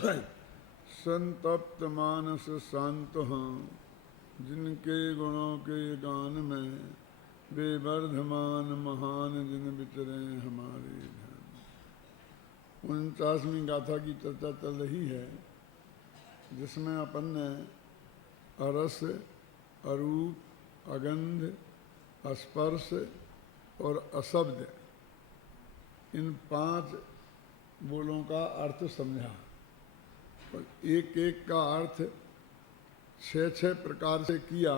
संतप्त मानस शांत हाँ, जिनके गुणों के गान में वे वर्धमान महान जिन विचरे हमारे ध्यान। 49वीं गाथा की चर्चा चल रही है, जिसमें अपन ने अरस, अरूप, अगंध, स्पर्श और अशब्द इन 5 बोलों का अर्थ समझा। और एक एक का अर्थ 6-6 प्रकार से किया।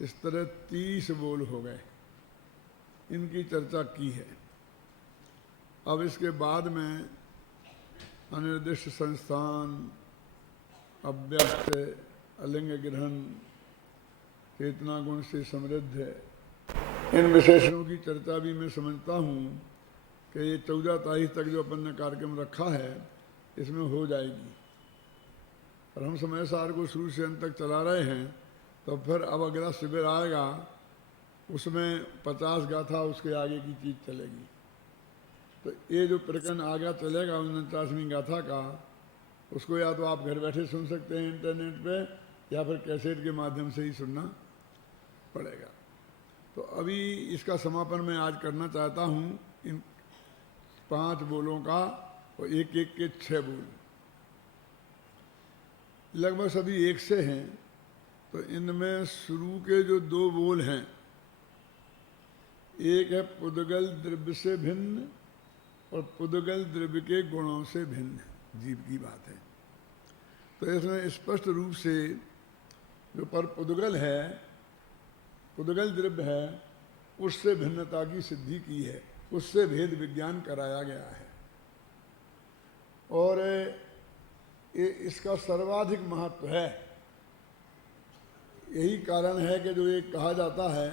इस तरह 30 बोल हो गए। इनकी चर्चा की है। अब इसके बाद में अनिर्दिष्ट संस्थान, अव्यक्त, अलिंग ग्रहण, चेतना गुण से समृद्ध है, इन विशेषणों की चर्चा भी मैं समझता हूँ कि ये 14 तारीख तक जो अपन ने कार्यक्रम रखा है इसमें हो जाएगी। और हम समय सार को शुरू से अंत तक चला रहे हैं, तो फिर अब अगला शिविर आएगा, उसमें 50 गाथा उसके आगे की चीज़ चलेगी। तो ये जो प्रकरण आगे चलेगा 49वीं गाथा का, उसको या तो आप घर बैठे सुन सकते हैं इंटरनेट पे, या फिर कैसेट के माध्यम से ही सुनना पड़ेगा। तो अभी इसका समापन मैं आज करना चाहता हूँ इन 5 बोलों का, और एक एक के 6 बोल लगभग सभी एक से हैं। तो इनमें शुरू के जो 2 बोल हैं, एक है पुद्गल द्रव्य से भिन्न और पुद्गल द्रव्य के गुणों से भिन्न, जीव की बात है। तो इसमें स्पष्ट रूप से जो पर पुद्गल है, पुद्गल द्रव्य है, उससे भिन्नता की सिद्धि की है, उससे भेद विज्ञान कराया गया है। और इसका सर्वाधिक महत्व है। यही कारण है कि जो एक कहा जाता है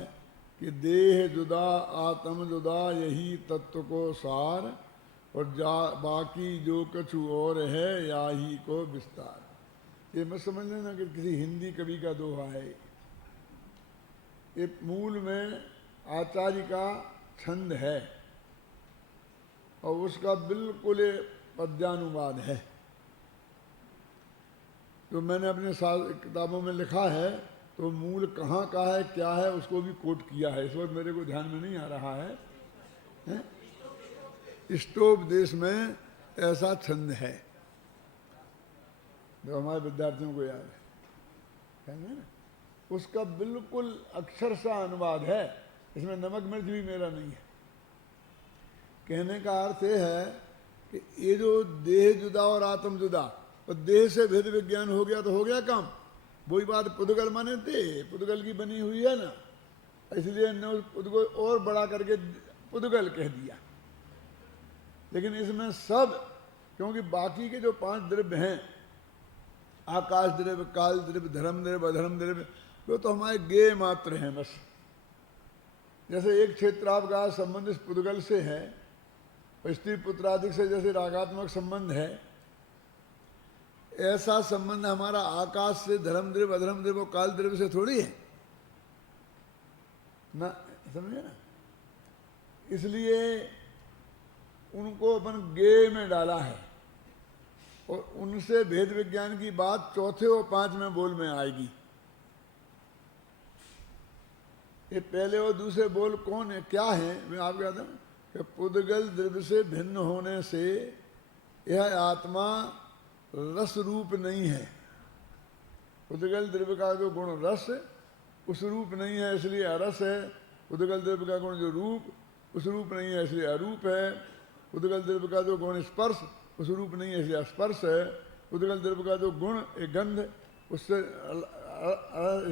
कि देह जुदा आत्म जुदा यही तत्व को सार, और बाकी जो कछु और है या ही को विस्तार। ये मत समझ लेना कि किसी हिंदी कवि का दोहा है। ये मूल में आचार्य का छंद है और उसका बिल्कुल पद्यानुवाद है। तो मैंने अपने किताबों में लिखा है, तो मूल कहाँ का है, क्या है, उसको भी कोट किया है। इस वक्त मेरे को ध्यान में नहीं आ रहा है, इष्टोपदेश में ऐसा छंद है जो हमारे विद्यार्थियों को याद है ना, उसका बिल्कुल अक्षर सा अनुवाद है। इसमें नमक मिर्च भी मेरा नहीं है। कहने का अर्थ ये है कि ये जो देह जुदा और आत्म जुदा, और देह से भेद विज्ञान हो गया तो हो गया काम। वही बात पुद्गल माने देह, पुद्गल की बनी हुई है ना, इसलिए ने उस पुद्गल और बड़ा करके पुद्गल कह दिया। लेकिन इसमें सब, क्योंकि बाकी के जो 5 द्रव्य हैं, आकाश द्रव्य, काल द्रव्य, धर्म द्रव्य, अधर्म द्रव्य, वो तो हमारे गेय मात्र हैं बस। जैसे एक क्षेत्र आपका संबंध इस पुद्गल से है, और स्त्री पुत्रादिक से जैसे रागात्मक संबंध है, ऐसा संबंध हमारा आकाश से धर्म द्रव्य, अधर्म द्रव्य, काल द्रव्य से थोड़ी है ना, समझे ना। इसलिए उनको अपन गे में डाला है, और उनसे भेद विज्ञान की बात चौथे और 5वें बोल में आएगी। ये पहले और दूसरे बोल कौन है, क्या है, मैं आपको कहता हूँ कि पुद्गल द्रव्य से भिन्न होने से यह आत्मा रस रूप नहीं है। पुद्गल द्रव्य का जो गुण रस, उस रूप नहीं है, इसलिए अरस है। पुद्गल द्रव्य का गुण जो रूप, उस रूप नहीं है, इसलिए अरूप है। पुद्गल द्रव्य का जो गुण स्पर्श, उस रूप नहीं है, इसलिए अस्पर्श है। पुद्गल द्रव्य का जो गुण एक गंध, उससे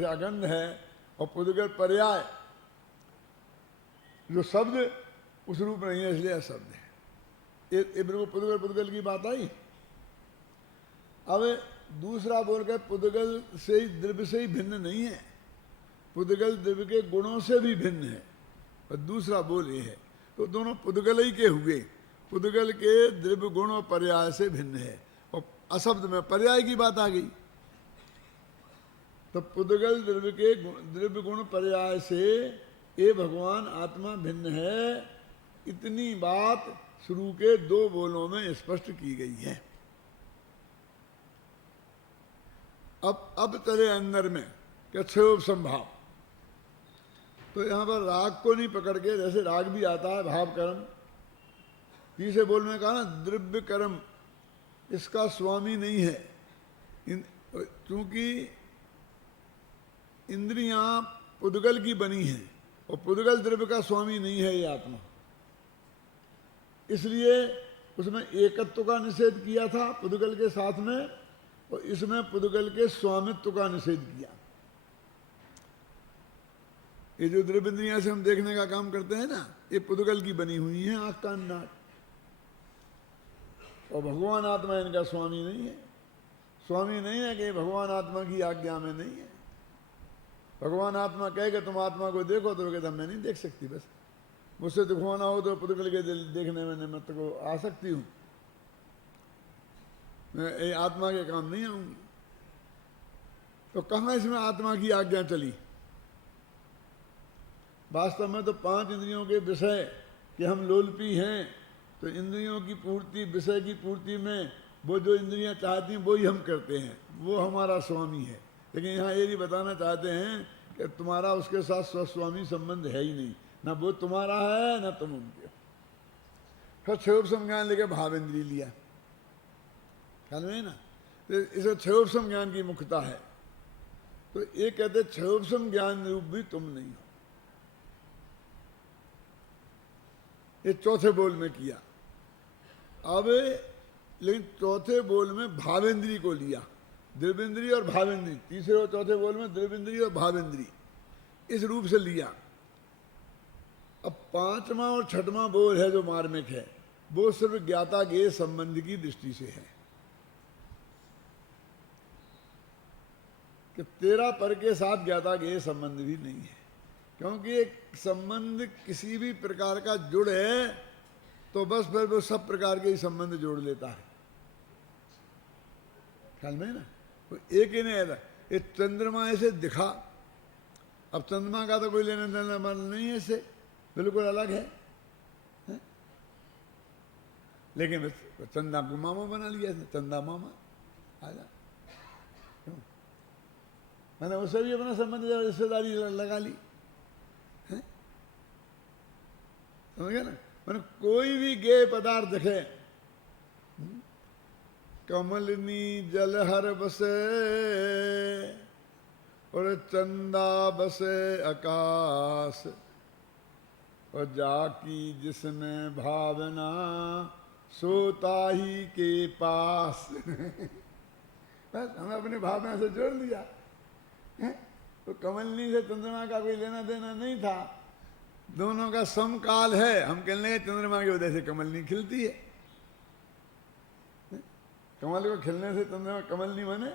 अगंध है। और पुद्गल पर्याय जो शब्द, उस रूप नहीं है, इसलिए अशब्द है। ये बिल्कुल पुद्गल पुद्गल की बात आई। अब दूसरा बोल के पुद्गल से ही द्रव्य से ही भिन्न नहीं है, पुद्गल द्रव्य के गुणों से भी भिन्न है। और दूसरा बोल ये है, तो दोनों पुद्गल ही के हुए। पुद्गल के द्रव्य गुण और पर्याय से भिन्न है, और अशब्द में पर्याय की बात आ गई। तो पुद्गल द्रव्य के द्रव्य गुण पर्याय से ये भगवान आत्मा भिन्न है, इतनी बात शुरू के 2 बोलों में स्पष्ट की गई है। अब चले अंदर में क्या क्षोभ संभाव। तो यहाँ पर राग को नहीं पकड़ के, जैसे राग भी आता है भाव कर्म, तीसरे बोल में कहा ना द्रव्य कर्म इसका स्वामी नहीं है, क्योंकि इंद्रियां पुद्गल की बनी हैं और पुद्गल द्रव्य का स्वामी नहीं है ये आत्मा। इसलिए उसमें एकत्व का निषेध किया था पुद्गल के साथ में, और इसमें पुद्गल के स्वामित्व का निषेध किया। ये जो द्रव्य इंद्रियां से हम देखने का काम करते हैं ना, ये पुद्गल की बनी हुई है, आंख कान नाक, और भगवान आत्मा इनका स्वामी नहीं है। स्वामी नहीं है कि भगवान आत्मा की आज्ञा में नहीं है। भगवान आत्मा कहेगा तुम आत्मा को देखो, तो कहता मैं नहीं देख सकती, बस मुझसे दिखवाना हो तो पुद्गल के दिल देखने में निमित्त को आ सकती हूँ, मैं आत्मा के काम नहीं आऊंगी। तो कहाँ इसमें आत्मा की आज्ञा चली? वास्तव में तो 5 इंद्रियों के विषय कि हम लोलपी हैं, तो इंद्रियों की पूर्ति, विषय की पूर्ति में वो जो इंद्रियां चाहती हैं वही हम करते हैं, वो हमारा स्वामी है। लेकिन यहाँ ये नहीं बताना चाहते हैं कि तुम्हारा उसके साथ स्वस्वामी संबंध है ही नहीं, ना वो तुम्हारा है ना तुम उनके। फिर क्षोभ संज्ञान लेके भाव इंद्रिय लिया, ख्याल में ना, तो इसे क्षोभ संज्ञान की मुख्यता है। तो ये कहते क्षोभ संज्ञान रूप भी तुम नहीं हो। ये चौथे बोल में किया। अब लेकिन चौथे बोल में भावेंद्री को लिया, द्रव्येंद्री और भावेंद्री, तीसरे और चौथे बोल में द्रव्येंद्री और भावेंद्री इस रूप से लिया। अब 5वां और 6वां बोल है जो मार्मिक है, वो सिर्फ ज्ञाता ज्ञेय संबंध की दृष्टि से है कि तेरा पर के साथ ज्ञाता ज्ञेय संबंध भी नहीं है, क्योंकि एक संबंध किसी भी प्रकार का जुड़ है तो बस फिर वो सब प्रकार के ही संबंध जोड़ लेता है, ख्याल में ना। तो एक ही नहीं है, ये चंद्रमा ऐसे दिखा, अब चंद्रमा का तो कोई लेना देना नहीं है, इससे बिल्कुल अलग है, लेकिन चंदा को मामा बना लिया इसने, चंदा मामा आजा, क्यों मैंने उससे भी अपना संबंध रिश्तेदारी लगा ली, समझ गया ना। मैंने कोई भी गेय पदार्थ देखे, कमलनी जलहर बसे और चंदा बसे आकाश, और जाकी जिसमें भावना सोता ही के पास। बस हमें अपनी भावना से जोड़ लिया। तो कमलनी से चंद्रमा का कोई लेना देना नहीं था, दोनों का समकाल है। हम कहने लगे चंद्रमा की वजह से कमलनी खिलती है, कमल को खिलने से चंद्रमा, कमलनी माने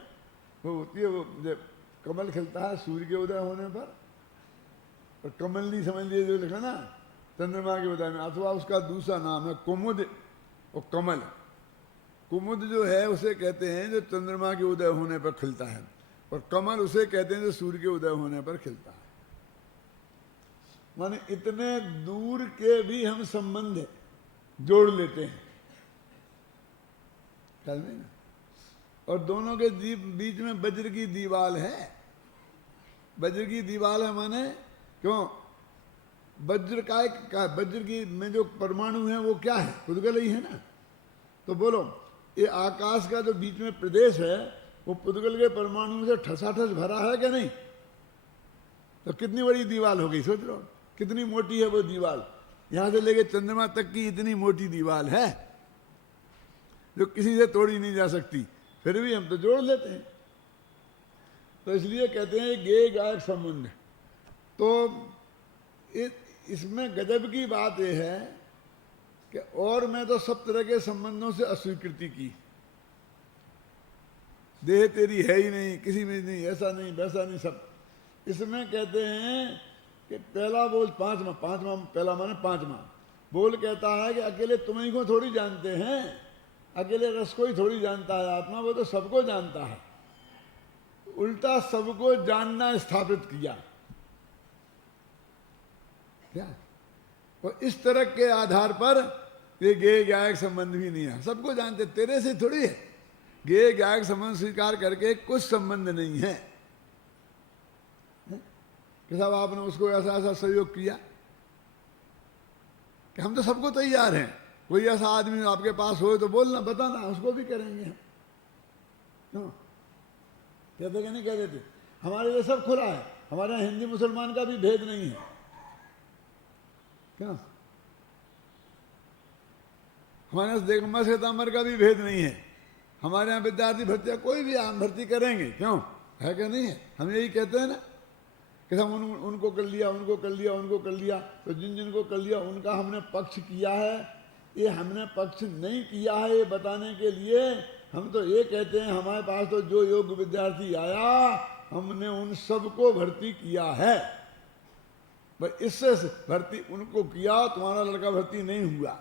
वो होती है, वो जब कमल खिलता है सूर्य के उदय होने पर, और कमलनी समझ लीजिए जो लिखा ना चंद्रमा के उदय में, अथवा उसका दूसरा नाम है कुमुद और कमल। कुमुद जो है उसे कहते हैं जो चंद्रमा के उदय होने पर खिलता है, और कमल उसे कहते हैं जो सूर्य के उदय होने पर खिलता है। माने इतने दूर के भी हम संबंध जोड़ लेते हैं, ख्याल में ना। और दोनों के बीच में वज्र की दीवाल है। वज्र की दीवाल है माने क्यों? वज्र का वज्र की में जो परमाणु है वो क्या है? पुद्गल ही है ना। तो बोलो ये आकाश का जो बीच में प्रदेश है वो पुद्गल के परमाणु से ठसाठस भरा है क्या नहीं? तो कितनी बड़ी दीवाल हो गई, सोच लो कितनी मोटी है वो दीवाल। यहां से लेके चंद्रमा तक की इतनी मोटी दीवाल है जो किसी से तोड़ी नहीं जा सकती, फिर भी हम तो जोड़ लेते हैं। तो इसलिए कहते हैं गेय गायक संबंध। तो इसमें गजब की बात यह है कि और मैं तो सब तरह के संबंधों से अस्वीकृति की, देह तेरी है ही नहीं, किसी में नहीं, ऐसा नहीं वैसा नहीं, सब। इसमें कहते हैं कि पहला बोल पांचवा पहला माने पांचवा बोल कहता है कि अकेले तुम्हें को थोड़ी जानते हैं, अकेले रस को ही थोड़ी जानता है आत्मा, वो तो सबको जानता है। उल्टा सबको जानना स्थापित किया क्या? और इस तरह के आधार पर ये गेय गायक संबंध भी नहीं है, सबको जानते, तेरे से थोड़ी है, ज्ञेय ज्ञायक संबंध स्वीकार करके कुछ संबंध नहीं है कि साहब आपने उसको ऐसा ऐसा सहयोग किया, कि हम तो सबको तैयार हैं। कोई ऐसा आदमी आपके पास हो तो बोलना, बताना, उसको भी करेंगे हम। क्यों कहते कि नहीं कहते थे? हमारे लिए सब खुला है, हमारे यहाँ हिंदी मुसलमान का भी भेद नहीं है। क्यों हमारे यहाँ दिगंबर श्वेतांबर का भी भेद नहीं है। हमारे यहाँ विद्यार्थी भर्ती कोई भी आम भर्ती करेंगे, क्यों है कि नहीं है? हम यही कहते हैं ना कि हम उनको कर लिया, उनको कर लिया, उनको कर लिया। तो जिन जिनको कर लिया उनका हमने पक्ष किया है, ये हमने पक्ष नहीं किया है, ये बताने के लिए हम तो ये कहते हैं हमारे पास तो जो योग्य विद्यार्थी आया हमने उन सबको भर्ती किया है। भाई इससे भर्ती उनको किया, तुम्हारा लड़का भर्ती नहीं हुआ,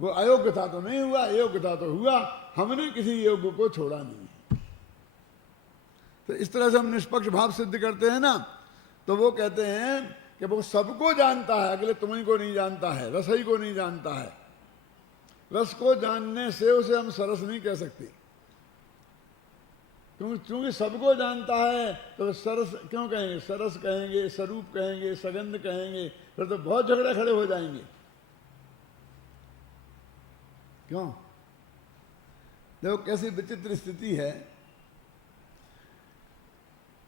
वो अयोग्य था तो नहीं हुआ, योग्य था तो हुआ, हमने किसी योग्य को छोड़ा नहीं। तो इस तरह से हम निष्पक्ष भाव सिद्ध करते हैं ना, तो वो कहते हैं कि वो सबको जानता है, अगले तुम्हें को नहीं जानता है, रसई को नहीं जानता है। रस को जानने से उसे हम सरस नहीं कह सकते, क्योंकि सबको जानता है तो सरस क्यों कहेंगे? सरस कहेंगे, स्वरूप कहेंगे, सगंध कहेंगे, फिर तो बहुत झगड़े खड़े हो जाएंगे। क्यों? देखो कैसी विचित्र स्थिति है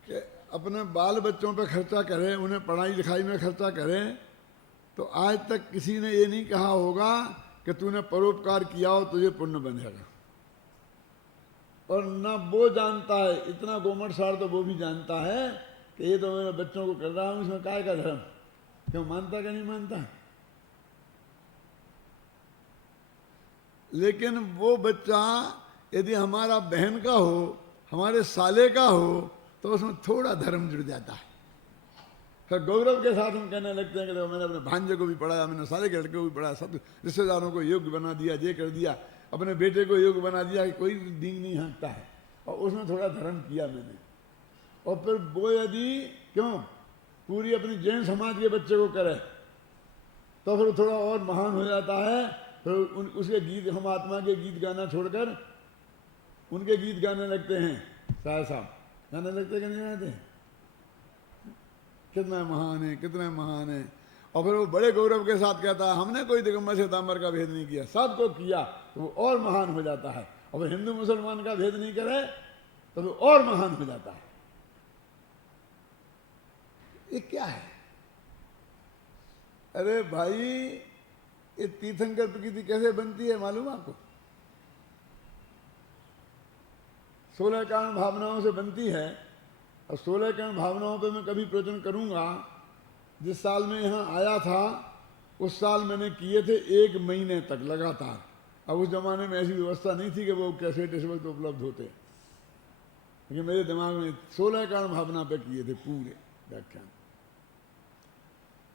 कि अपने बाल बच्चों पे खर्चा करें, उन्हें पढ़ाई लिखाई में खर्चा करें, तो आज तक किसी ने ये नहीं कहा होगा कि तूने परोपकार किया हो तुझे पुण्य बनेगा। और ना वो जानता है, इतना गोमट सार तो वो भी जानता है कि ये तो मेरे बच्चों को कर रहा हूं, इसमें काय का धर्म? क्यों मानता कि नहीं मानता? लेकिन वो बच्चा यदि हमारा बहन का हो, हमारे साले का हो, तो उसमें थोड़ा धर्म जुड़ जाता है। फिर गौरव के साथ हम कहने लगते हैं कि देखो मैंने अपने भांजे को भी पढ़ाया, मैंने साले के लड़के को भी पढ़ाया, सब रिश्तेदारों को योग्य बना दिया, ये कर दिया, अपने बेटे को योग्य बना दिया कि कोई डींग नहीं हाँकता है, और उसमें थोड़ा धर्म किया मैंने। और फिर वो यदि क्यों पूरी अपनी जैन समाज के बच्चे को करे तो फिर थोड़ा और महान हो जाता है। फिर उसके गीत, हम आत्मा के गीत गाना छोड़कर उनके गीत गाने लगते हैं। साहब गाने लगते कि नहीं गाते? कितना महान है, कितना महान है। और फिर वो बड़े गौरव के साथ कहता है हमने कोई दिगंबर श्वेतांबर का भेद नहीं किया, सबको किया, तो वो और महान हो जाता है। और फिर हिंदू मुसलमान का भेद नहीं करे तो वो और महान हो जाता है। ये क्या है? अरे भाई, ये तीर्थंकर प्रकृति कैसे बनती है मालूम आपको? 16 कारण भावनाओं से बनती है। और 16 कारण भावनाओं पे मैं कभी प्रवचन करूंगा। जिस साल में यहाँ आया था उस साल मैंने किए थे 1 महीने तक लगातार। अब उस जमाने में ऐसी व्यवस्था नहीं थी कि वो कैसेट इस वक्त उपलब्ध होते, लेकिन मेरे दिमाग में 16 कारण भावना पे किए थे पूरे व्याख्यान।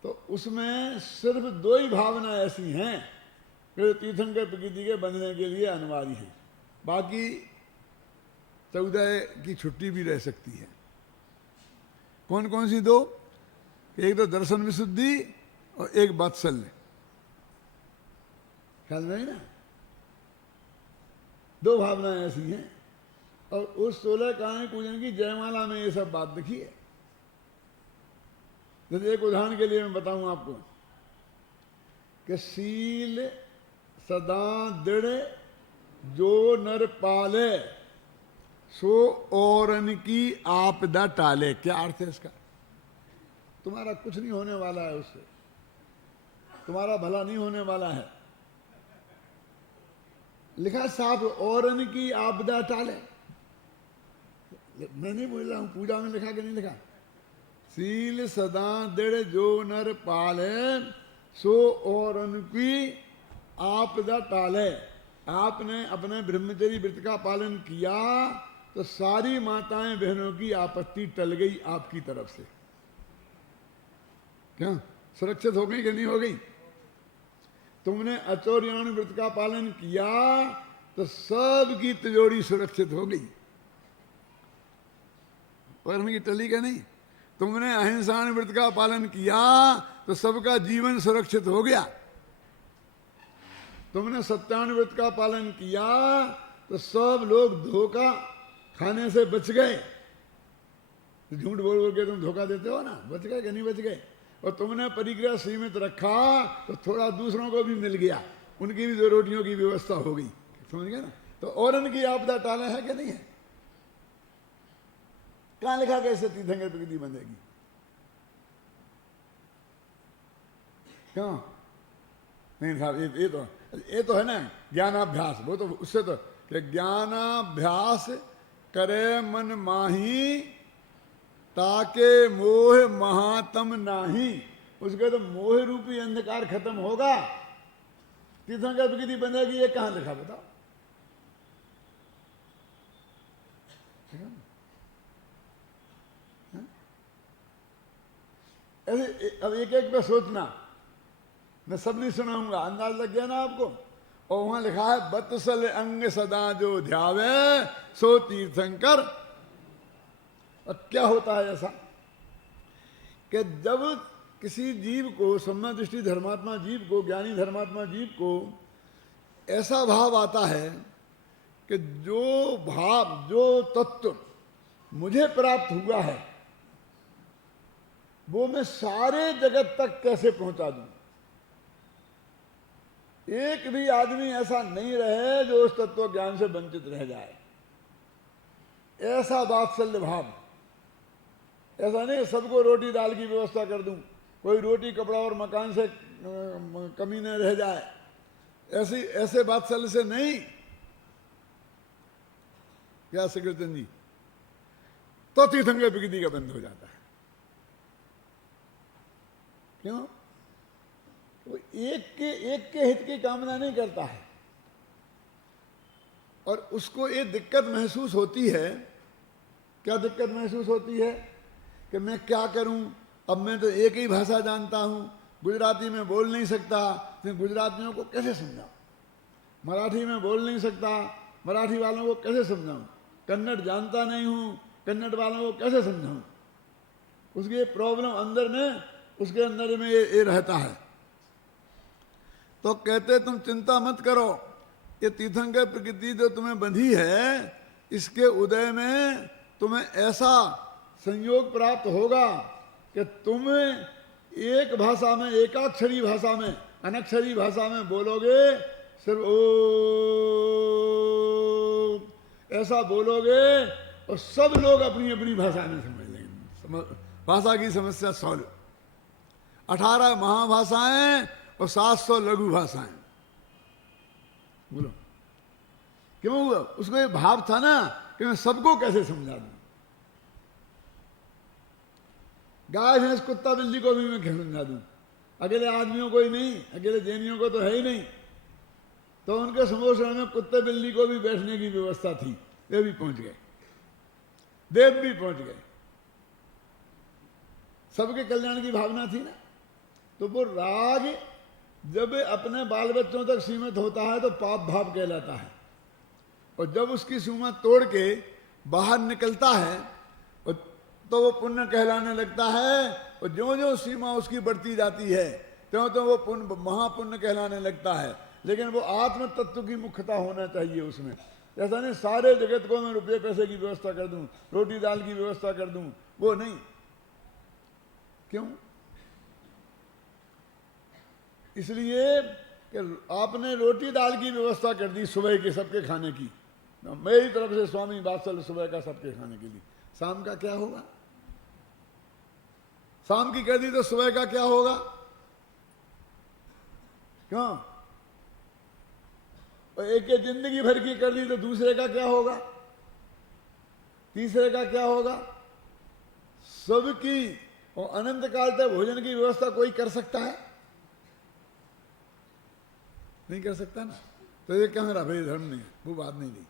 तो उसमें सिर्फ 2 ही भावना ऐसी हैं कि तीर्थंकर प्रकृति के बनने के लिए अनिवार्य हैं, बाकी 14 की छुट्टी भी रह सकती है। कौन कौन सी 2? एक तो दर्शन विशुद्धि और एक वात्सल्य। ख्याल में ना 2 भावनाएं ऐसी हैं। और उस 16 कारण पूजन की जयमाला में ये सब बात लिखी है। जैसे एक उदाहरण के लिए मैं बताऊं आपको कि शील सदा दृढ़ जो नर पाले सो औरन की आपदा टाले। क्या अर्थ है इसका? तुम्हारा कुछ नहीं होने वाला है उससे, तुम्हारा भला नहीं होने वाला है। लिखा साफ, औरन की आपदा टाले। मैं नहीं बोल रहा हूं, पूजा में लिखा कि नहीं लिखा? शील सदा दृढ़ जो नर पाले सो औरन की आपदा टाले। आपने अपने ब्रह्मचर्य व्रत का पालन किया तो सारी माताएं बहनों की आपत्ति टल गई आपकी तरफ से। क्या सुरक्षित हो गई कि नहीं हो गई? तुमने अचौर्याण व्रत का पालन किया तो सबकी तिजोरी सुरक्षित हो गई। पर की टली का नहीं। तुमने अहिंसा व्रत का पालन किया तो सबका जीवन सुरक्षित हो गया। तुमने सत्यान व्रत का पालन किया तो सब लोग धोखा खाने से बच गए। झूठ बोल बोल के तुम धोखा देते हो ना, बच गए कि नहीं बच गए? और तुमने परिग्रह सीमित रखा तो थोड़ा दूसरों को भी मिल गया, उनकी भी 2 रोटियों की व्यवस्था हो गई, समझ गए ना? तो और उनकी आपदा टाले है कि नहीं है? कहां लिखा कैसे तीर्थंकर प्रकृति बंधेगी? क्यों नहीं साहब? ये तो है ना ज्ञानाभ्यास। वो तो उससे तो कि ज्ञानाभ्यास करे मन माही ताके मोह महातम नाही। उसके तो मोह रूपी अंधकार खत्म होगा, तीर्थंकर प्रकृति बंधेगी। ये कहां लिखा बताओ? ऐसे अब एक एक पे सोचना, मैं सब नहीं सुनाऊंगा, अंदाज लग गया ना आपको? और वहां लिखा है बत्सल अंग सदा जो ध्यावे सो तीर्थंकर। और क्या होता है ऐसा कि जब किसी जीव को, सम्यक दृष्टि धर्मात्मा जीव को, ज्ञानी धर्मात्मा जीव को ऐसा भाव आता है कि जो भाव, जो तत्व मुझे प्राप्त हुआ है वो मैं सारे जगत तक कैसे पहुंचा दूं। एक भी आदमी ऐसा नहीं रहे जो उस तत्व ज्ञान से वंचित रह जाए, ऐसा वात्सल्य भाव। ऐसा नहीं सबको रोटी दाल की व्यवस्था कर दूं, कोई रोटी कपड़ा और मकान से कमी न रह जाए, ऐसे वात्सल्य से नहीं। क्या श्रीकृष्ण जी? तो तीर्थंकर प्रकृति का बंध हो जाता है। क्यों? वो एक के हित की कामना नहीं करता है। और उसको ये दिक्कत महसूस होती है। क्या दिक्कत महसूस होती है? कि मैं क्या करूं, अब मैं तो एक ही भाषा जानता हूं, गुजराती में बोल नहीं सकता, तो गुजरातियों को कैसे समझाऊं? मराठी में बोल नहीं सकता, मराठी वालों को कैसे समझाऊं? कन्नड़ जानता नहीं हूं, कन्नड़ वालों को कैसे समझाऊं? उसकी ये प्रॉब्लम अंदर में, उसके अंदर में ये रहता है। तो कहते तुम चिंता मत करो, ये तीर्थंकर प्रकृति जो तुम्हें बंधी है, इसके उदय में तुम्हें ऐसा संयोग प्राप्त होगा कि तुम एक भाषा में, एकाक्षरी भाषा में, अनक्षरी भाषा में बोलोगे, सिर्फ ओ ऐसा बोलोगे और सब लोग अपनी अपनी भाषा में समझ लेंगे। भाषा की समस्या सॉल्व। 18 महाभाषाएं और 700 लघु भाषाएं। बोलो क्यों हुआ? उसको ये भाव था ना कि मैं सबको कैसे समझा दूं। गाय भैंस कुत्ता बिल्ली को भी मैं कैसे समझा दूं? अकेले आदमियों को ही नहीं, अकेले जैनियों को तो है ही नहीं। तो उनके समोसन में कुत्ते बिल्ली को भी बैठने की व्यवस्था थी, वे भी पहुंच गए, देव भी पहुंच गए। सबके कल्याण की भावना थी ना। तो वो राग जब अपने बाल बच्चों तक सीमित होता है तो पाप भाव कहलाता है, और जब उसकी सीमा तोड़ के बाहर निकलता है तो वो पुण्य कहलाने लगता है। और जो जो सीमा उसकी बढ़ती जाती है त्यों तो वो पुण्य, महापुण्य कहलाने लगता है। लेकिन वो आत्म तत्व की मुख्यता होना चाहिए उसमें। ऐसा नहीं सारे जगत को मैं रुपये पैसे की व्यवस्था कर दूं, रोटी दाल की व्यवस्था कर दूं, वो नहीं। क्यों? इसलिए कि आपने रोटी दाल की व्यवस्था कर दी सुबह के सबके खाने की, मेरी तरफ से स्वामी वात्सल्य सुबह का सबके खाने के लिए। शाम का क्या होगा? शाम की कर दी तो सुबह का क्या होगा? क्यों? और एक जिंदगी भर की कर दी तो दूसरे का क्या होगा? तीसरे का क्या होगा? सबकी और अनंत काल तक भोजन की व्यवस्था कोई कर सकता है? नहीं कर सकता ना। तो ये कहां रहा भाई? धर्म नहीं, वो बात नहीं थी,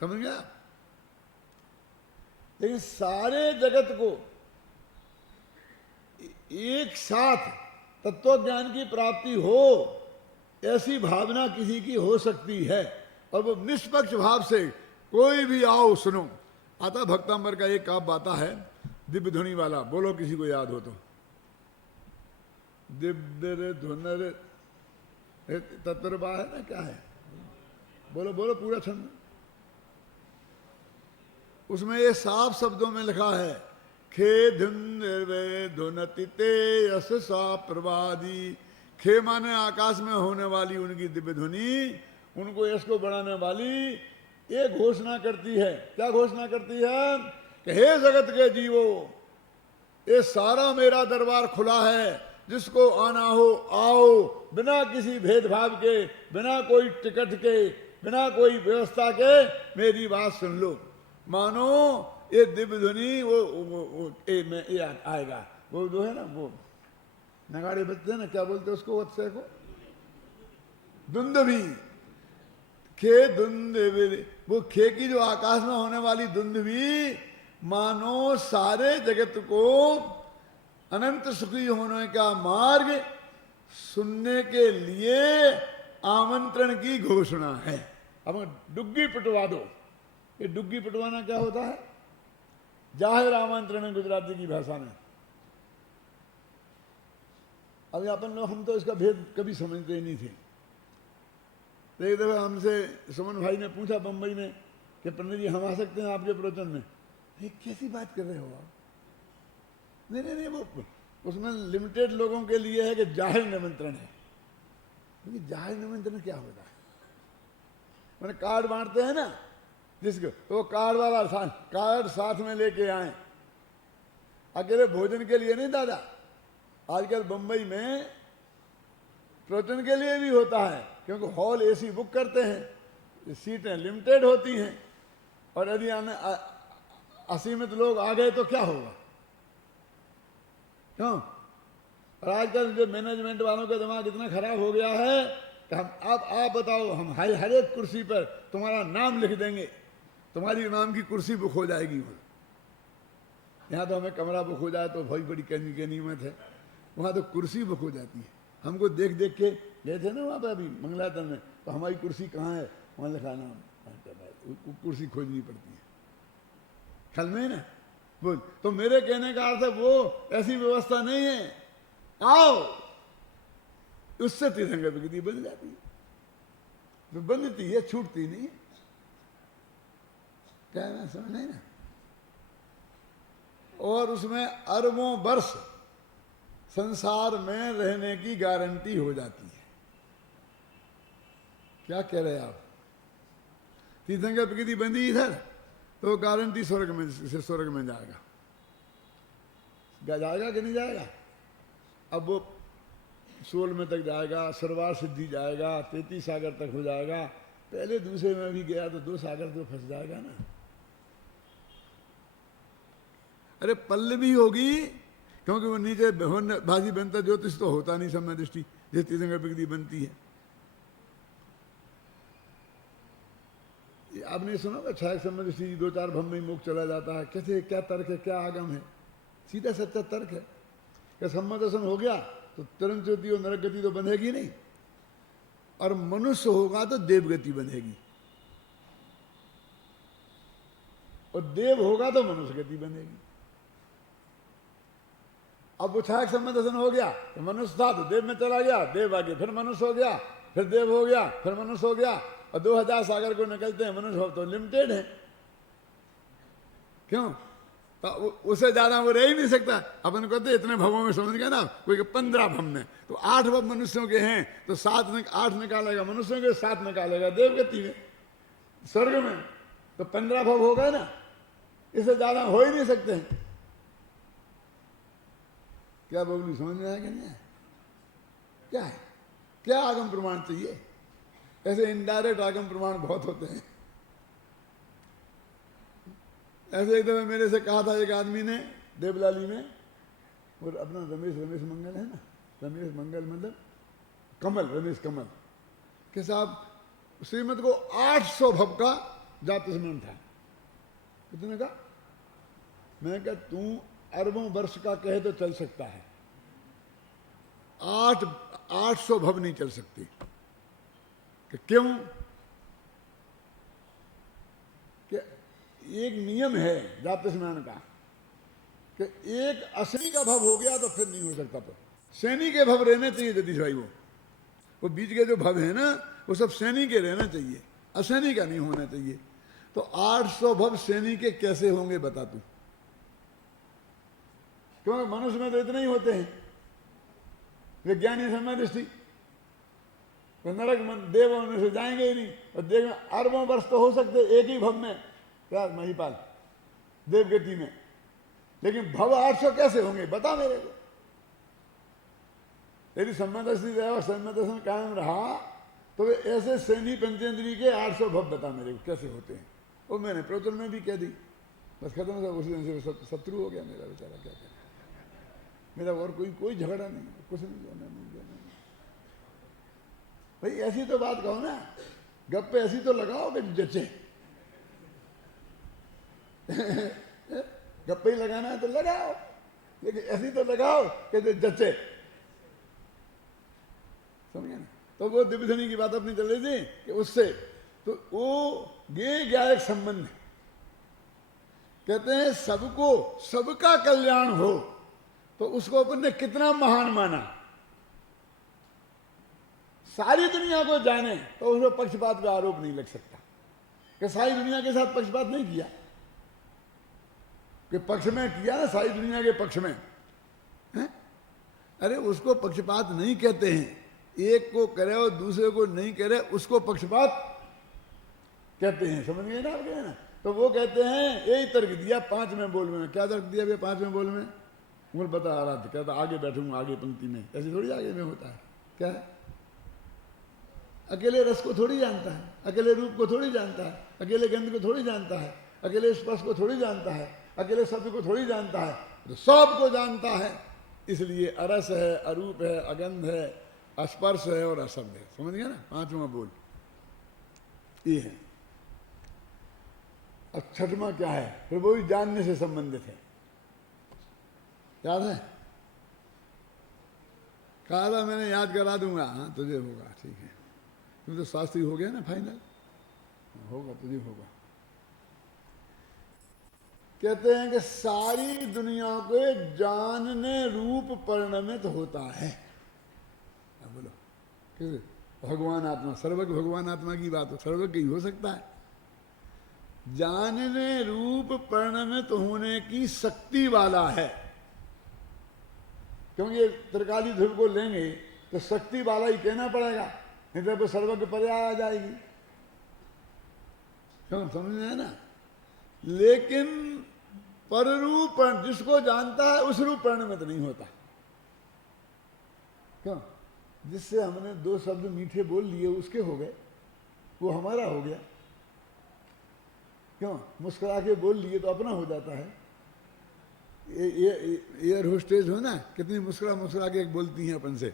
समझ गया? लेकिन सारे जगत को एक साथ तत्व ज्ञान की प्राप्ति हो, ऐसी भावना किसी की हो सकती है। और वो निष्पक्ष भाव से कोई भी आओ सुनो। आता भक्तांबर का एक काव्य आता है दिव्य ध्वनि वाला, बोलो किसी को याद हो तो। दिव्य ध्वनि तत्वरबा है ना, क्या है? बोलो बोलो पूरा छंद। उसमें ये साफ शब्दों में लिखा है, खे धुनतिते यस सा प्रवादी। खे माने आकाश में होने वाली उनकी दिव्य ध्वनि, उनको यश को बढ़ाने वाली ये घोषणा करती है। क्या घोषणा करती है कि हे जगत के जीवो, ये सारा मेरा दरबार खुला है, जिसको आना हो आओ, बिना किसी भेदभाव के, बिना कोई टिकट के, बिना कोई व्यवस्था के मेरी बात सुन लो। मानो ये दिव्य ध्वनि ये आएगा। वो जो है ना, वो नगाड़े बजते हैं ना, क्या बोलते हैं उसको, वत्से को दुंदभी। खे दुंदभी, वो खे की जो आकाश में होने वाली दुंदभी मानो सारे जगत को अनंत सुखी होने का मार्ग सुनने के लिए आमंत्रण की घोषणा है। अब डुग्गी पिटवा दो। ये डुग्गी पिटवाना क्या होता है? जाहिर आमंत्रण है गुजराती की भाषा में। अभी अपन लोग, हम तो इसका भेद कभी समझते ही नहीं थे। तो एक दफा हमसे सुमन भाई ने पूछा बम्बई में कि पंडित जी हम आ सकते हैं आपके प्रवचन में? ये कैसी बात कर रहे हो आप? नहीं, वो उसमें लिमिटेड लोगों के लिए है कि जाहिर निमंत्रण है। क्योंकि जाहिर निमंत्रण क्या होता है? मैंने कार्ड बांटते हैं ना जिसको, तो वो कार्ड वाला कार्ड साथ में लेके आए। अकेले भोजन के लिए नहीं दादा, आजकल बंबई में प्रवचन के लिए भी होता है, क्योंकि हॉल एसी बुक करते हैं, सीटें लिमिटेड होती हैं, और यदि असीमित लोग आ गए तो क्या होगा? क्यों? और आजकल जो मैनेजमेंट वालों का दिमाग इतना खराब हो गया है कि हम आप बताओ, हम हर एक कुर्सी पर तुम्हारा नाम लिख देंगे, तुम्हारी नाम की कुर्सी बुक हो जाएगी। यहाँ तो हमें कमरा बुक हो जाए तो भाई बड़ी कहने की नीमत है, वहाँ तो कुर्सी बुक हो जाती है। हमको देख देख के गए थे ना वहाँ पर अभी मंगलातन में, तो हमारी कुर्सी कहाँ है, वहाँ लिखा नाम, कुर्सी खोजनी पड़ती है। ख्याल में ना बोल। तो मेरे कहने का अर्थ है वो ऐसी व्यवस्था नहीं है, आओ, उससे तीर्थंकर प्रगति बन जाती है। तो बनती है, छूटती नहीं है। क्या है, समझ नहीं ना? और उसमें अरबों वर्ष संसार में रहने की गारंटी हो जाती है। क्या कह रहे हैं आप? तीर्थंकर प्रकृति बंदी इधर, तो गारंटी स्वर्ग में से स्वर्ग में जाएगा कि नहीं जाएगा? अब वो 16 में तक जाएगा, सर्वार सिद्धि जाएगा, 33 सागर तक हो जाएगा। पहले दूसरे में भी गया तो 2 सागर तो फंस जाएगा ना। अरे पल्लवी होगी, क्योंकि वो नीचे भाजी बनता ज्योतिष तो होता नहीं समय दृष्टि, जिस तीर्थंकर प्रकृति बनती है। आपने सुना होगा छाया समय दृष्टि 2-4 भम में मुख चला जाता है। कैसे, क्या तर्क है, क्या आगम है? सीधा सच्चा तर्क है कि सम्मत दर्शन हो गया तो तुरंत ज्योति और नरक गति तो बंधेगी नहीं, और मनुष्य होगा तो देवगति बंधेगी, और देव होगा तो मनुष्य गति बंधेगी। अब वो छाया सम्मत दर्शन हो गया तो मनुष्य था तो देव में चला गया, देव आगे फिर मनुष्य हो गया, फिर देव हो गया, फिर मनुष्य हो गया, और 2000 सागर को निकलते हैं। मनुष्य हो तो लिमिटेड है। क्यों? तो उससे ज्यादा वो रह ही नहीं सकता। अपन कहते इतने भवों में, समझ गए ना, कोई 15 भव में, तो 8 भव मनुष्यों के हैं, तो 8 निकालेगा मनुष्यों के, 7 निकालेगा देवगति में, स्वर्ग में, तो 15 भव हो गए ना। इससे ज्यादा हो ही नहीं सकते हैं। क्या बबलू, समझ में आया कि नहीं? क्या है, क्या आगम प्रमाण चाहिए? ऐसे इनडायरेक्ट आगम प्रमाण बहुत होते हैं। ऐसे एक दफे मेरे से कहा था एक आदमी ने देवलाली में, और अपना रमेश मंगल है ना, रमेश मंगल मतलब कमल, रमेश कमल के साहब, श्रीमद को 800 भव का जाति स्मरण था। कितने का? मैंने कहा तू अरबों वर्ष का कहे तो चल सकता है, 800 भव नहीं चल सकती। कि क्यों? कि एक नियम है जाति स्मरण का कि एक असनी का भव हो गया तो फिर नहीं हो सकता। तो सैनी के भव रहने चाहिए जतीश भाई। वो बीच के जो भव है ना, वो सब सैनी के रहना चाहिए, असैनी का नहीं होना चाहिए। तो 800 भव सैनी के कैसे होंगे बता तू? क्योंकि मनुष्य में तो इतने ही होते हैं, विज्ञानी समय दृष्टि तो नरक देव होने से जाएंगे ही नहीं, और देव में अरबों वर्ष तो हो सकते एक ही भव में, क्या महिपाल देवगति में, लेकिन भव 800 कैसे होंगे बता मेरे को। यदि सम्मदर्शी और सम्मदर्शन कायम रहा तो वे ऐसे सैनी पंचेंद्री के 800 भव बता मेरे को कैसे होते हैं। वो मैंने प्रवचन में भी कह दी, बस खत्म हो, उसी दिन से शत्रु हो गया मेरा बेचारा। क्या करें, मेरा और कोई झगड़ा नहीं, कुछ नहीं लेना नहीं देना। भाई ऐसी तो बात कहो ना, गप्पे ऐसी तो लगाओ कि जचे। गप्पे ही लगाना है तो लगाओ, लेकिन ऐसी तो लगाओ कि जचे, समझे ना। तो वो दिव्यधनी की बात अपनी चल रही थी कि उससे तो वो ये क्या एक संबंध है। कहते हैं सबको सबका कल्याण हो तो उसको अपन ने कितना महान माना। सारी दुनिया को जाने तो उसको पक्षपात का आरोप नहीं लग सकता कि सारी दुनिया के साथ पक्षपात नहीं किया, कि पक्ष में किया ना, सारी दुनिया के पक्ष में है? अरे उसको पक्षपात नहीं कहते हैं, एक को करे और दूसरे को नहीं करे उसको पक्षपात कहते हैं। समझ गए ना आप? कहे ना, तो वो कहते हैं यही तर्क दिया 5 में बोल में। क्या तर्क दिया भैया 5 में बोल में? मुझे बता आ रहा था, कहता आगे बैठूंगा आगे पंक्ति में, ऐसे थोड़ी आगे में होता है। क्या है? अकेले रस को थोड़ी जानता है, अकेले रूप को थोड़ी जानता है, अकेले गंध को थोड़ी जानता है, अकेले स्पर्श को थोड़ी जानता है, अकेले शब्द को थोड़ी जानता है, तो सबको जानता है। इसलिए अरस है, अरूप है, अगंध है, स्पर्श है और अशब्द है। समझ गया ना? 5वां बोल ये है। अब 6वां क्या है? फिर वो भी जानने से संबंधित है, याद है? कहा था मैंने, याद करा दूंगा। हाँ तुझे होगा, ठीक है, तुम तो शास्त्री हो गया ना, फाइनल होगा, तुझे होगा। कहते हैं कि सारी दुनिया को जानने रूप परिणमित होता है। अब बोलो किस? भगवान आत्मा, सर्वज्ञ भगवान आत्मा की बात हो, सर्वज्ञ ही हो सकता है। जानने रूप परिणमित होने की शक्ति वाला है, क्योंकि त्रिकाली ध्रुव को लेंगे तो शक्ति वाला ही कहना पड़ेगा, नहीं तो सर्वज्ञ पर्याय आ जाएगी। क्यों? समझ में है ना? लेकिन पररूप जिसको जानता है उस रूप परिणमित नहीं होता। क्यों? जिससे हमने 2 शब्द मीठे बोल लिए उसके हो गए, वो हमारा हो गया। क्यों? मुस्कुरा के बोल लिए तो अपना हो जाता है। एयर होस्टेज हो ना, कितनी मुस्कुरा के बोलती हैं अपन से,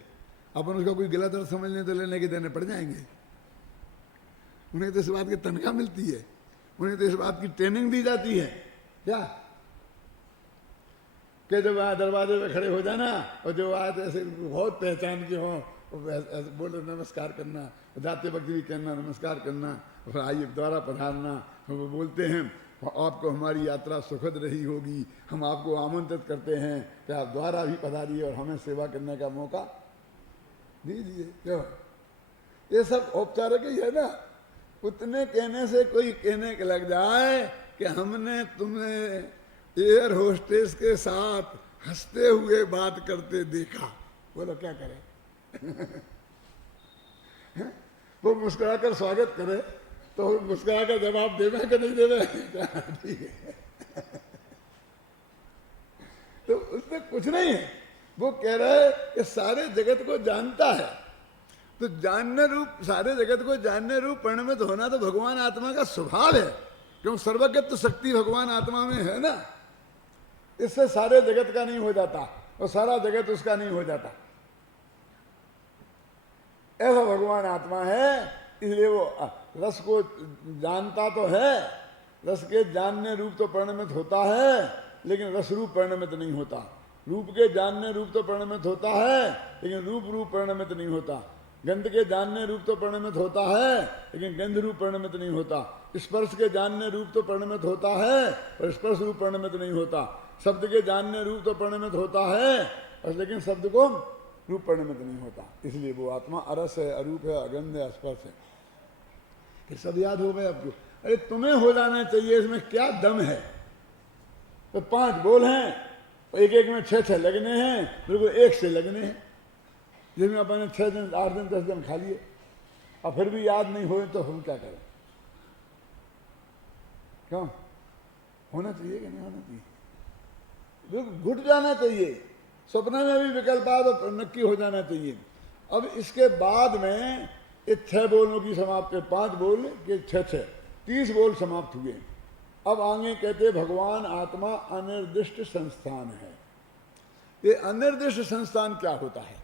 अपन उसका कोई गलत अर्थ समझ लें तो लेने के देने पड़ जाएंगे। उन्हें तो इस बात की तनख्वाह मिलती है, उन्हें तो इस बात की ट्रेनिंग दी जाती है। क्या कि जब वहाँ दरवाजे पे खड़े हो जाना और जो आए तो ऐसे बहुत पहचान के हों, बोलो नमस्कार करना, जाते वक्त भी कहना नमस्कार करना, और आइए द्वारा पधारना। वो बोलते हैं आपको हमारी यात्रा सुखद रही होगी, हम आपको आमंत्रित करते हैं कि आप द्वारा भी पधारिए और हमें सेवा करने का मौका दीजिए। क्यों? ये सब औपचारिक ही है ना। उतने कहने से कोई कहने के लग जाए कि हमने तुम्हें एयर होस्टेस के साथ हंसते हुए बात करते देखा, बोलो क्या करें? वो मुस्कुराकर स्वागत करे तो मुस्कुराकर जवाब देवे कि नहीं देवे? ठीक है। तो उसमें कुछ नहीं है। वो कह रहा है कि सारे जगत को जानता है, तो जानने रूप, सारे जगत को जानने रूप परिणमित होना तो भगवान आत्मा का स्वभाव है, क्यों? सर्वज्ञत्व शक्ति भगवान आत्मा में है ना। इससे सारे जगत का नहीं हो जाता और सारा जगत उसका नहीं हो जाता। ऐसा भगवान आत्मा है, इसलिए वो रस को जानता तो है, रस के जानने रूप तो परिणमित होता है, लेकिन रस रूप परिणमित नहीं होता। रूप के जानने रूप तो परिणमित होता है, लेकिन रूप परिणमित नहीं होता। गंध के जानने रूप तो परिणमित होता है, लेकिन गंध रूप परिणमित नहीं होता। स्पर्श के जानने रूप तो परिणमित होता है, पर स्पर्श रूप परिणमित नहीं होता। शब्द के जानने रूप तो परिणमित होता है, लेकिन शब्द को रूप परिणमित नहीं होता। इसलिए वो आत्मा अरस है, अरूप है, अगंध है, स्पर्श है। ये सब याद हो गए आपको? अरे तुम्हें हो जाना चाहिए, इसमें क्या दम है? तो 5 बोल हैं, एक एक में 6 लगने हैं, बिल्कुल एक से लगने हैं, जिसमें अपने 6 दिन 8 दिन 10 दिन खा लिए, और फिर भी याद नहीं हुए तो हम क्या करें? क्यों? होना चाहिए कि नहीं होना चाहिए? बिल्कुल घुट जाना चाहिए, सपने में भी विकल्प आए तो नक्की हो जाना चाहिए। अब इसके बाद में ये 6 बोलों की समाप्ति, 5 बोल के 6, 30 बोल समाप्त हुए। अब आगे कहते भगवान आत्मा अनिर्दिष्ट संस्थान है। ये अनिर्दिष्ट संस्थान क्या होता है?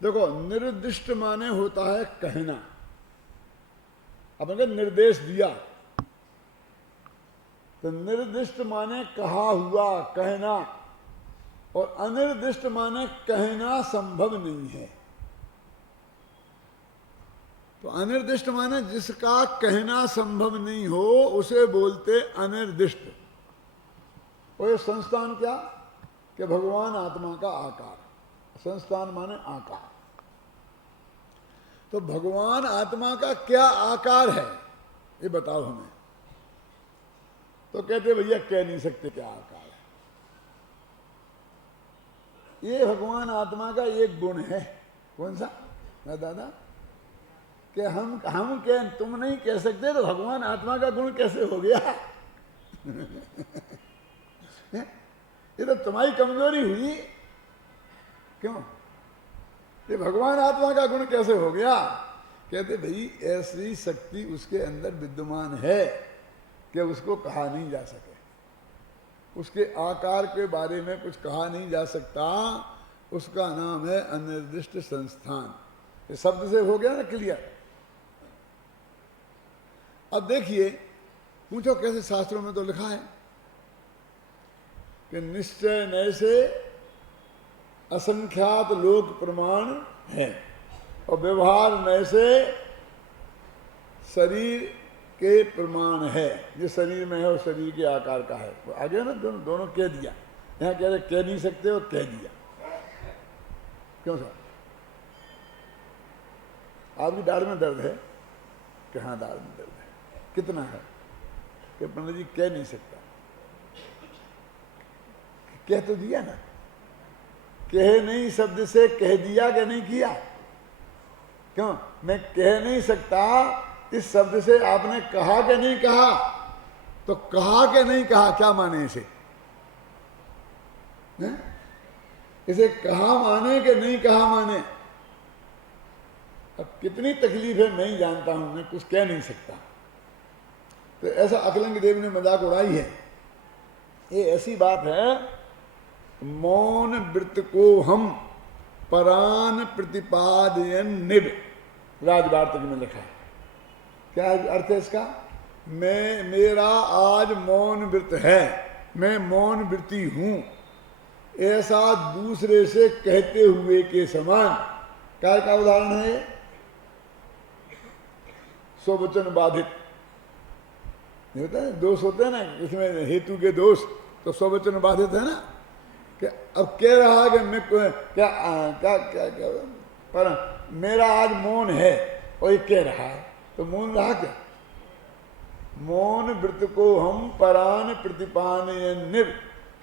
देखो, निर्दिष्ट माने होता है कहना, अपन निर्देश दिया, तो निर्दिष्ट माने कहा हुआ, कहना, और अनिर्दिष्ट माने कहना संभव नहीं है। तो अनिर्दिष्ट माने जिसका कहना संभव नहीं हो उसे बोलते अनिर्दिष्ट। और ये संस्थान क्या? कि भगवान आत्मा का आकार। संस्थान माने आकार। तो भगवान आत्मा का क्या आकार है ये बताओ हमें। तो कहते भैया कह नहीं सकते क्या आकार है। ये भगवान आत्मा का एक गुण है। कौन सा? ना दादा, कि हम कह, तुम नहीं कह सकते तो भगवान आत्मा का गुण कैसे हो गया? ये तो तुम्हारी कमजोरी हुई। क्यों? ये भगवान आत्मा का गुण कैसे हो गया? कहते भाई ऐसी शक्ति उसके अंदर विद्यमान है कि उसको कहा नहीं जा सके, उसके आकार के बारे में कुछ कहा नहीं जा सकता। उसका नाम है अनिर्दिष्ट संस्थान। ये शब्द से हो गया ना क्लियर। अब देखिए, पूछो कैसे? शास्त्रों में तो लिखा है कि निश्चय नय से असंख्यात लोक प्रमाण है, और व्यवहार नय से शरीर के प्रमाण है। जो शरीर में है वो शरीर के आकार का है। तो आगे ना दोनों कह दिया। यहाँ कह रहे कह नहीं सकते और कह दिया। क्यों सर? आपकी दाढ़ में दर्द है? कि हाँ दाढ़ में दर्द है। कितना है? कि पंडित जी कह नहीं सकता। कह तो दिया ना। कह नहीं शब्द से कह दिया कि नहीं किया? क्यों? मैं कह नहीं सकता इस शब्द से आपने कहा कि नहीं कहा? तो कहा कि नहीं कहा क्या माने इसे? इसे कहा माने कि नहीं कहा माने? अब कितनी तकलीफ है मैं ही जानता हूं, मैं कुछ कह नहीं सकता। तो ऐसा अकलंग देव ने मजाक उड़ाई है। ये ऐसी बात है, मौन व्रत को हम परान प्रतिपादयन निब, राजवार्तक में लिखा है। क्या अर्थ है इसका? मेरा आज मौन व्रत है, मैं मौन व्रती हूं, ऐसा दूसरे से कहते हुए के समान। क्या का उदाहरण है? स्ववचन बाधित होता है, दोष होते हैं ना, इसमें हेतु के दोष, तो स्ववचन बाधित है ना। कि अब कह रहा कि मैं क्या क्या क्या क्या पर मेरा आज मौन है, और ये कह रहा है, तो मौन रहा क्या? मौन व्रत को हम परान प्रतिपान निर,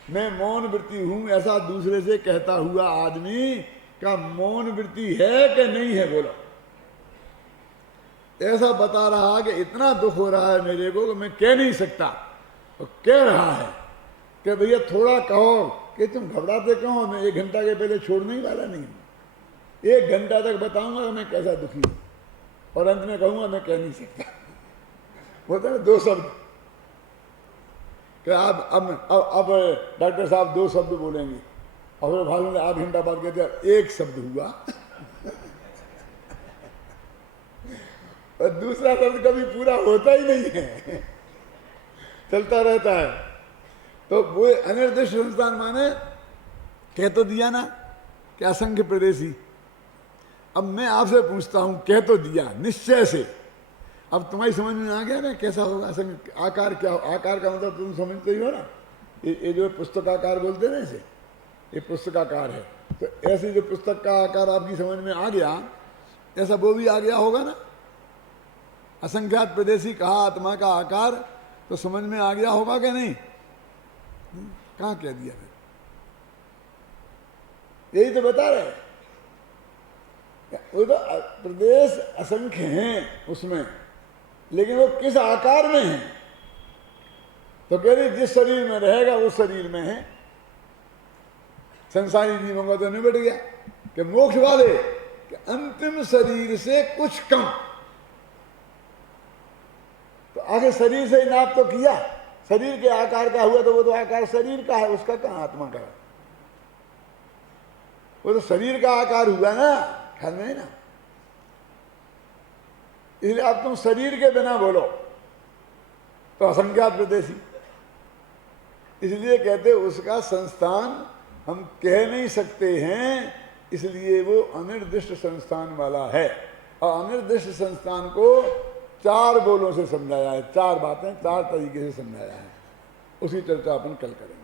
मैं मौन वृत्ति हूं ऐसा दूसरे से कहता हुआ आदमी का मौन वृत्ति है कि नहीं है? बोलो। ऐसा बता रहा कि इतना दुख हो रहा है मेरे को कि मैं कह नहीं सकता, और कह रहा है कि भैया थोड़ा कहो। कि तुम घबराते क्यों हो? मैं 1 घंटा के पहले छोड़ने ही वाला नहीं हूं। 1 घंटा तक बताऊंगा कि मैं कैसा दुखी हूं, और अंत में कहूंगा मैं कह नहीं सकता। होता है 2 शब्द कि अब डॉक्टर साहब 2 शब्द बोलेंगे, और फिर भाग में 8 घंटा बाद कहते 1 शब्द हुआ। और दूसरा शब्द कभी पूरा होता ही नहीं है, चलता रहता है। तो वो अनिर्दिष्ट संस्थान माने कह तो दिया ना कि असंख्य प्रदेशी। अब मैं आपसे पूछता हूं, कह तो दिया निश्चय से, अब तुम्हारी समझ में आ गया ना कैसा होगा असंख्य? आकार क्या हो? आकार का मतलब तुम समझते ही हो ना। ये जो पुस्तकाकार बोलते हैं ना, इसे ये पुस्तकाकार है। तो ऐसे जो पुस्तक का आकार आपकी समझ में आ गया, ऐसा वो भी आ गया होगा ना। असंख्यात प्रदेशी कहा आत्मा का आकार, तो समझ में आ गया होगा कि नहीं? कहाँ कह दिया फिर? यही तो बता रहे, वो तो प्रदेश असंख्य हैं उसमें, लेकिन वो किस आकार में है? तो कह रही जिस शरीर में रहेगा उस शरीर में है। संसारी जीवों का तो निबट गया कि मोक्ष वाले कि अंतिम शरीर से कुछ कम। तो आगे शरीर से ही नाप तो किया, शरीर के आकार का हुआ तो वो तो आकार शरीर का है, उसका कहाँ आत्मा का है? वो तो शरीर का आकार हुआ ना, ख्याल में है ना? इसलिए अब तुम शरीर के बिना बोलो तो असंख्यात प्रदेशी, इसलिए कहते उसका संस्थान हम कह नहीं सकते हैं, इसलिए वो अनिर्दिष्ट संस्थान वाला है। और अनिर्दिष्ट संस्थान को 4 बोलों से समझाया है, 4 बातें 4 तरीके से समझाया है। उसी चर्चा अपन कल करेंगे।